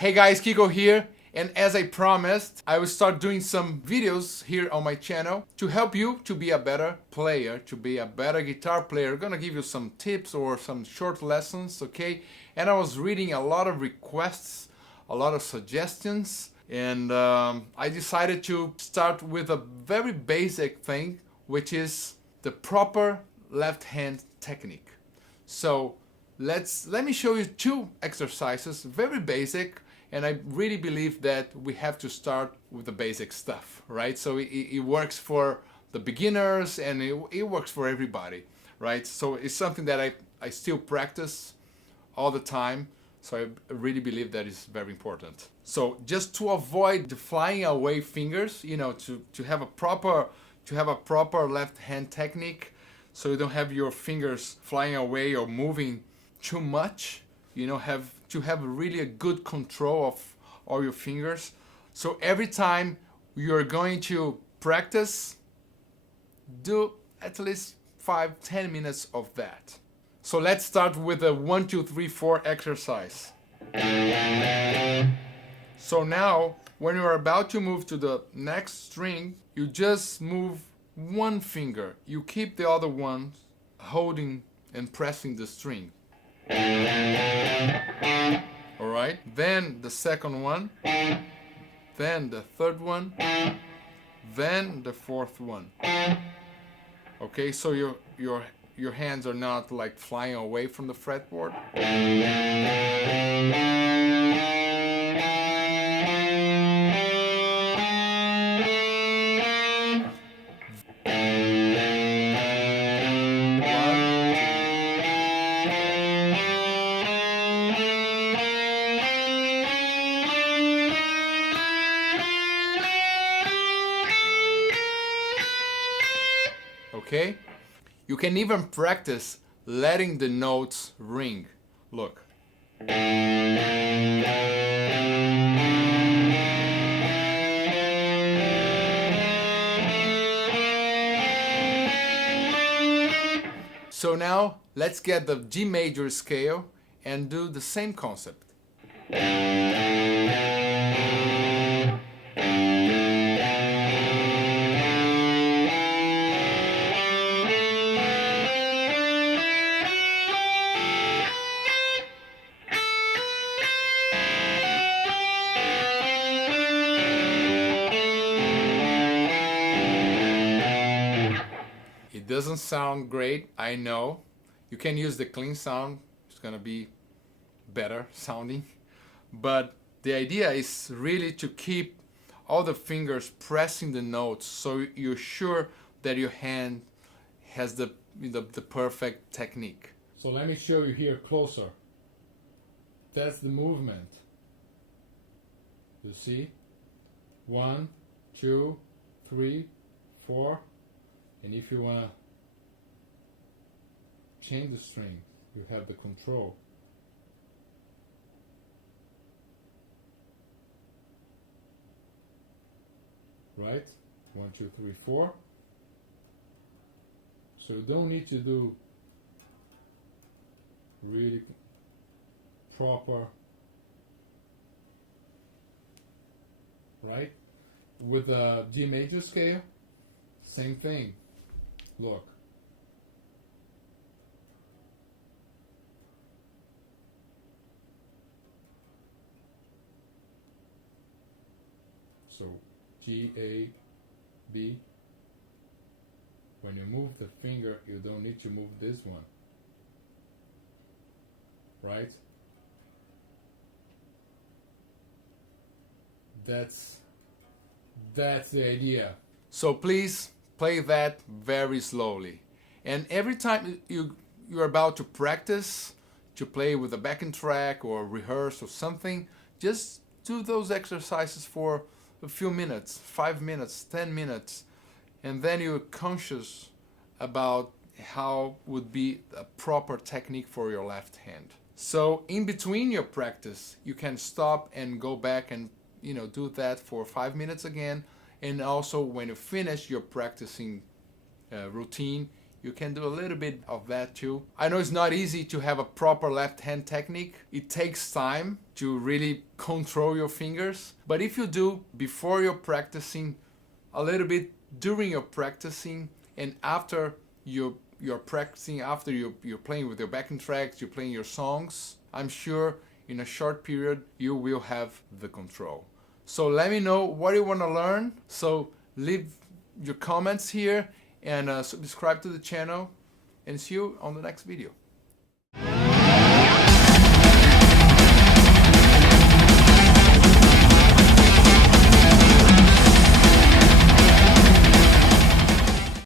Hey guys, Kiko here, and as I promised, I will start doing some videos here on my channel to help you to be a better player, to be a better guitar player. I'm gonna give you some tips or some short lessons, okay? And I was reading a lot of requests, a lot of suggestions, and I decided to start with a very basic thing, which is the proper left hand technique. So let me show you two exercises, very basic, and I really believe that we have to start with the basic stuff, right? So it works for the beginners and it works for everybody, right? So it's something that I still practice all the time, so I really believe that is very important. So just to avoid the flying away fingers, you know, to have a proper left hand technique, so you don't have your fingers flying away or moving too much, you know, have really a good control of all your fingers. So every time you're going to practice, do at least 5-10 minutes of that. So let's start with a 1 2 3 4 exercise. So now when you're about to move to the next string, you just move one finger, you keep the other one holding and pressing the string. Alright, then the second one, then the third one, then the fourth one. Okay, so your hands are not like flying away from the fretboard. Okay? You can even practice letting the notes ring. Look. So now let's get the G major scale and do the same concept. It doesn't sound great, I know. You can use the clean sound, it's gonna be better sounding. But the idea is really to keep all the fingers pressing the notes so you're sure that your hand has the perfect technique. So let me show you here closer. That's the movement. You see? 1, 2, 3, 4. And if you want to change the string, you have the control. Right? 1, 2, 3, 4. So you don't need to do really proper, right? With the G major scale, same thing. Look. So G, A, B. When you move the finger, you don't need to move this one. Right? That's the idea. So please play that very slowly. And every time you're about to practice to play with a backing track or rehearse or something, just do those exercises for a few minutes, 5 minutes, 10 minutes, and then you're conscious about how would be a proper technique for your left hand. So in between your practice, you can stop and go back and do that for 5 minutes again. And also when you finish your practicing routine, You can do a little bit of that too. I know it's not easy to have a proper left hand technique. It takes time to really control your fingers. But if you do before you're practicing, a little bit during your practicing, and after you're practicing, after you're playing with your backing tracks, you're playing your songs, I'm sure in a short period you will have the control. So let me know what you want to learn. So leave your comments here and subscribe to the channel, and see you on the next video.